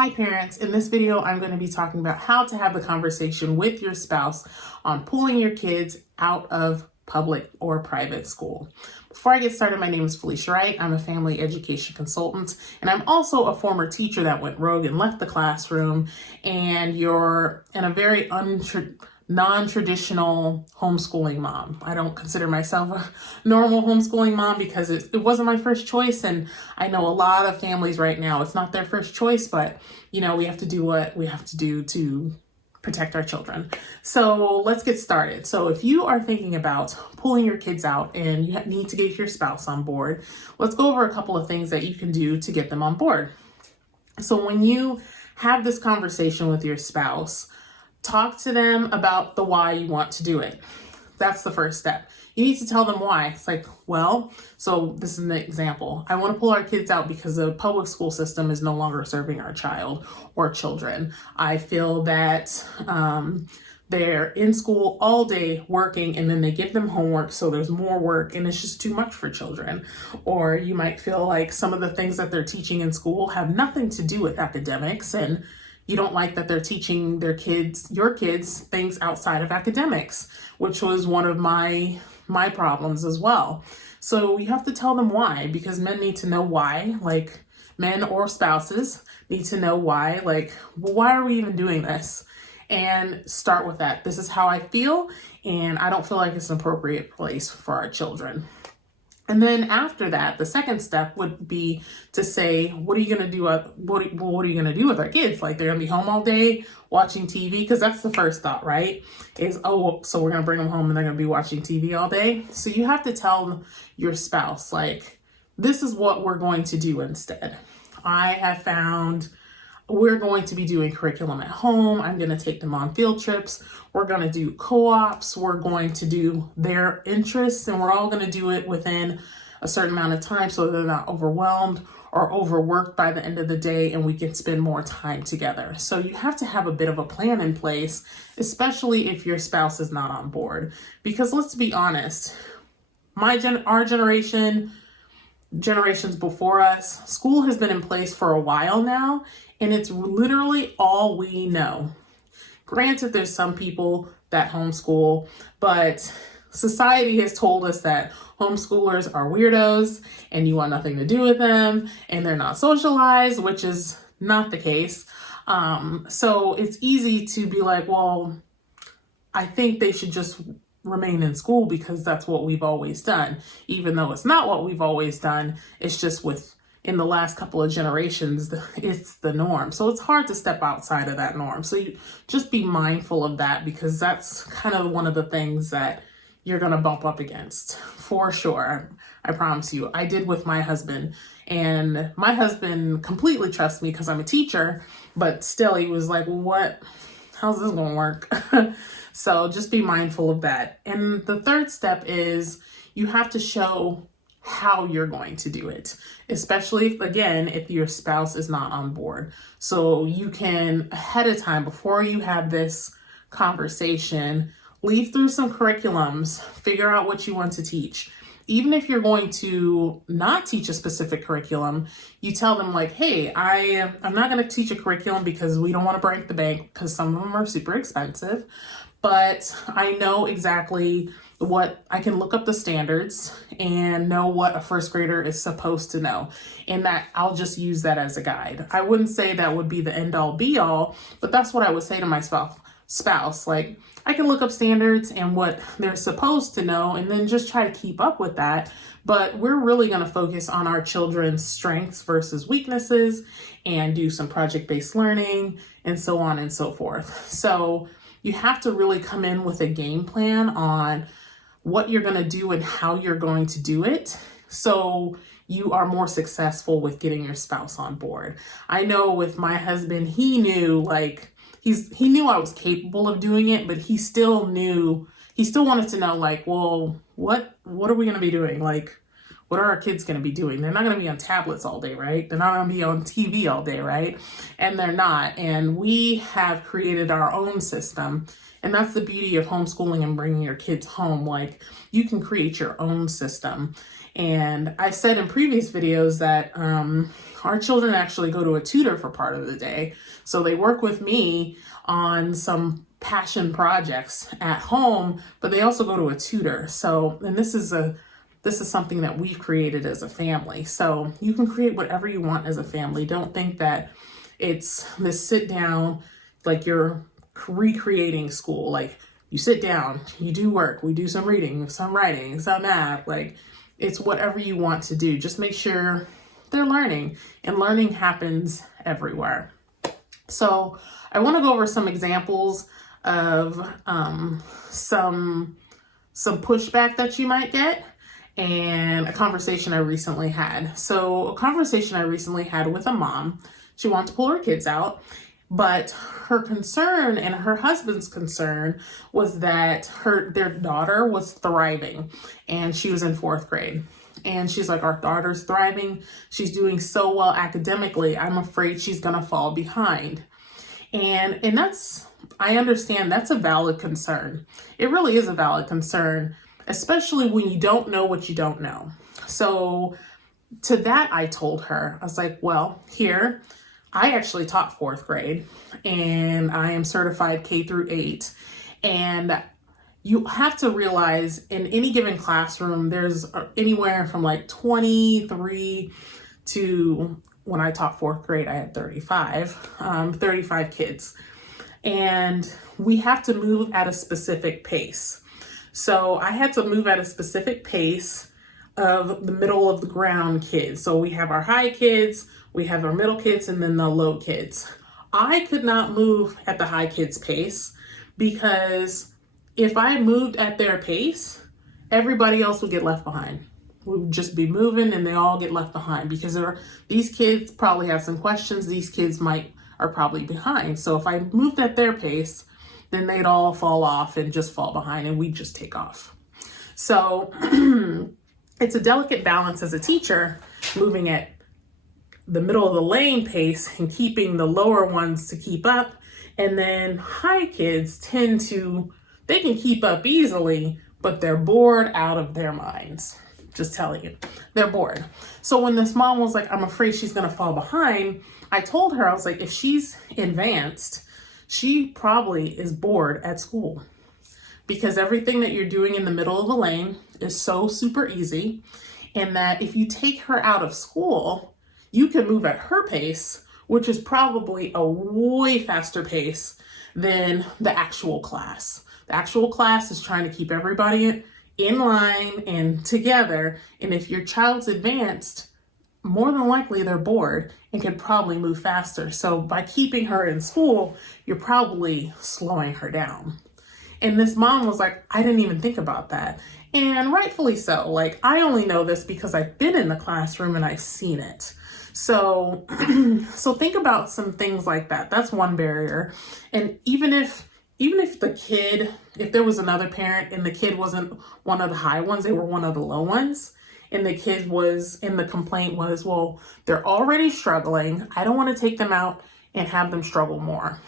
Hi parents, in this video I'm going to be talking about how to have the conversation with your spouse on pulling your kids out of public or private school. Before I get started, my name is Felicia Wright. I'm a family education consultant, and I'm also a former teacher that went rogue and left the classroom, and you're in a very non-traditional homeschooling mom. I don't consider myself a normal homeschooling mom because it wasn't my first choice. And I know a lot of families right now, it's not their first choice, but we have to do what we have to do to protect our children. So let's get started. So if you are thinking about pulling your kids out and you need to get your spouse on board, let's go over a couple of things that you can do to get them on board. So when you have this conversation with your spouse, talk to them about the why you want to do it. That's the first step. You need to tell them why. It's like, well, so this is an example. I want to pull our kids out because the public school system is no longer serving our child or children. I feel that they're in school all day working, and then they give them homework, so there's more work and it's just too much for children. Or you might feel like some of the things that they're teaching in school have nothing to do with academics, and you don't like that they're teaching your kids things outside of academics, which was one of my problems as well. So you have to tell them why, because men need to know why, like men or spouses need to know why, like, well, why are we even doing this? And start with that. This is how I feel, and I don't feel like it's an appropriate place for our children. And then after that, the second step would be to say, what are you going to do? What are you going to do with our kids? Like, they're going to be home all day watching TV? Because that's the first thought, right? Is, oh, so we're going to bring them home and they're going to be watching TV all day. So you have to tell your spouse, like, this is what we're going to do instead. I have found we're going to be doing curriculum at home. I'm going to take them on field trips. We're going to do co-ops. We're going to do their interests, and we're all going to do it within a certain amount of time so they're not overwhelmed or overworked by the end of the day, and we can spend more time together. So you have to have a bit of a plan in place, especially if your spouse is not on board. Because let's be honest, our generation, generations before us, school has been in place for a while now, and it's literally all we know. Granted, there's some people that homeschool, but society has told us that homeschoolers are weirdos and you want nothing to do with them and they're not socialized, which is not the case. So it's easy to be like, well, I think they should just remain in school because that's what we've always done, even though it's not what we've always done. It's just in the last couple of generations, it's the norm. So it's hard to step outside of that norm. So you just be mindful of that, because that's kind of one of the things that you're going to bump up against for sure. I promise you. I did with my husband, and my husband completely trusts me because I'm a teacher, but still he was like, what? How's this going to work? So just be mindful of that. And the third step is you have to show how you're going to do it, especially if your spouse is not on board. So you can, ahead of time, before you have this conversation, leaf through some curriculums, figure out what you want to teach. Even if you're going to not teach a specific curriculum, you tell them like, hey, I'm not going to teach a curriculum because we don't want to break the bank, because some of them are super expensive, but I know exactly what I can look up the standards and know what a first grader is supposed to know. And that I'll just use that as a guide. I wouldn't say that would be the end all be all, but that's what I would say to my spouse. Like, I can look up standards and what they're supposed to know and then just try to keep up with that. But we're really going to focus on our children's strengths versus weaknesses and do some project-based learning and so on and so forth. So you have to really come in with a game plan on what you're going to do and how you're going to do it, so you are more successful with getting your spouse on board. I know with my husband, he knew he knew I was capable of doing it, but he still wanted to know, like, well, what are we going to be doing? Like, what are our kids going to be doing? They're not going to be on tablets all day, right? They're not going to be on TV all day, right? And they're not. And we have created our own system. And that's the beauty of homeschooling and bringing your kids home. Like, you can create your own system. And I've said in previous videos that our children actually go to a tutor for part of the day. So they work with me on some passion projects at home, but they also go to a tutor. So, and this is something that we've created as a family. So you can create whatever you want as a family. Don't think that it's this sit down, like you're recreating school. Like you sit down, you do work, we do some reading, some writing, some math, like it's whatever you want to do. Just make sure they're learning, and learning happens everywhere. So I want to go over some examples of some pushback that you might get, and a conversation I recently had. So a conversation I recently had with a mom. She wanted to pull her kids out, but her concern and her husband's concern was that their daughter was thriving, and she was in 4th grade. And she's like, our daughter's thriving. She's doing so well academically. I'm afraid she's going to fall behind. And I understand that's a valid concern. It really is a valid concern, especially when you don't know what you don't know. So to that, I told her, I was like, well, here, I actually taught 4th grade, and I am certified K through 8. And you have to realize in any given classroom, there's anywhere from like 23 to, when I taught 4th grade, I had 35 kids. And we have to move at a specific pace. So I had to move at a specific pace of the middle of the ground kids. So we have our high kids, we have our middle kids, and then the low kids. I could not move at the high kids pace, because if I moved at their pace, everybody else would get left behind. We would just be moving and they all get left behind, because these kids probably have some questions. These kids are probably behind. So if I moved at their pace, then they'd all fall off and just fall behind, and we'd just take off. So it's a delicate balance as a teacher, moving at the middle of the lane pace and keeping the lower ones to keep up. And then high kids they can keep up easily, but they're bored out of their minds. Just telling you, they're bored. So when this mom was like, I'm afraid she's going to fall behind, I told her, I was like, if she's advanced, she probably is bored at school, because everything that you're doing in the middle of the lane is so super easy. And that if you take her out of school, you can move at her pace, which is probably a way faster pace than the actual class. The actual class is trying to keep everybody in line and together. And if your child's advanced, more than likely they're bored and can probably move faster. So by keeping her in school, you're probably slowing her down. And this mom was like, I didn't even think about that. And rightfully so. Like, I only know this because I've been in the classroom and I've seen it. So, so think about some things like that. That's one barrier. And even if if there was another parent and the kid wasn't one of the high ones, they were one of the low ones, and the complaint was, well, they're already struggling. I don't want to take them out and have them struggle more.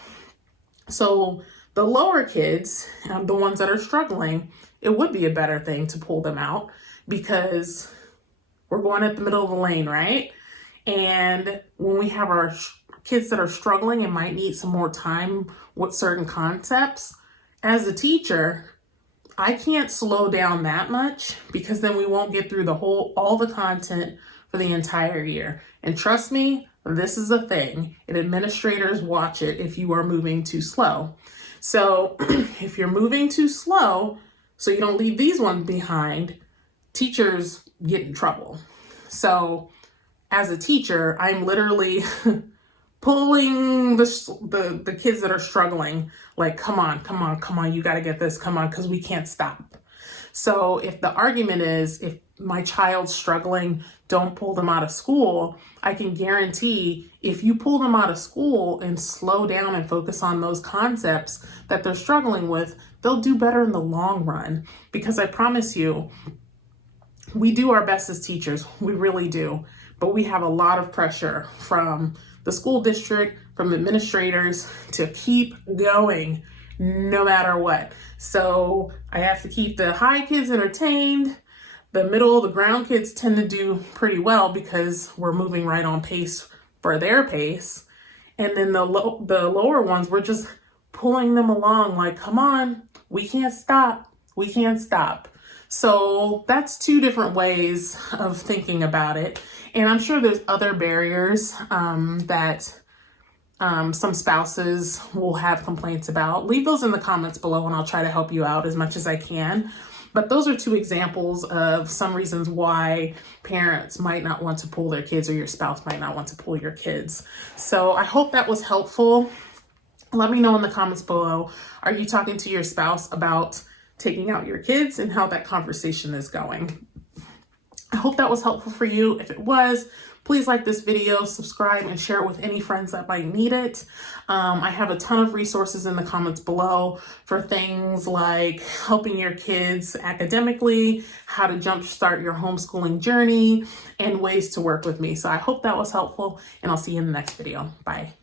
So the lower kids, the ones that are struggling, it would be a better thing to pull them out, because we're going at the middle of the lane, right? And when we have our kids that are struggling and might need some more time with certain concepts, as a teacher, I can't slow down that much, because then we won't get through all the content for the entire year. And trust me, this is a thing, and administrators watch it if you are moving too slow. So if you're moving too slow, so you don't leave these ones behind, teachers get in trouble. So as a teacher, I'm literally pulling the kids that are struggling, like, come on, you got to get this, come on, because we can't stop. So if the argument is, if my child's struggling, don't pull them out of school, I can guarantee if you pull them out of school and slow down and focus on those concepts that they're struggling with, they'll do better in the long run. Because I promise you, we do our best as teachers, we really do. But we have a lot of pressure from the school district, from administrators, to keep going no matter what. So I have to keep the high kids entertained, The middle, the ground kids tend to do pretty well because we're moving right on pace for their pace. And then the lower ones, we're just pulling them along like, come on, we can't stop. We can't stop. So that's two different ways of thinking about it. And I'm sure there's other barriers that some spouses will have complaints about. Leave those in the comments below and I'll try to help you out as much as I can. But those are two examples of some reasons why parents might not want to pull their kids, or your spouse might not want to pull your kids. So I hope that was helpful. Let me know in the comments below, are you talking to your spouse about taking out your kids and how that conversation is going? I hope that was helpful for you. If it was, please like this video, subscribe, and share it with any friends that might need it. I have a ton of resources in the comments below for things like helping your kids academically, how to jumpstart your homeschooling journey, and ways to work with me. So I hope that was helpful, and I'll see you in the next video. Bye.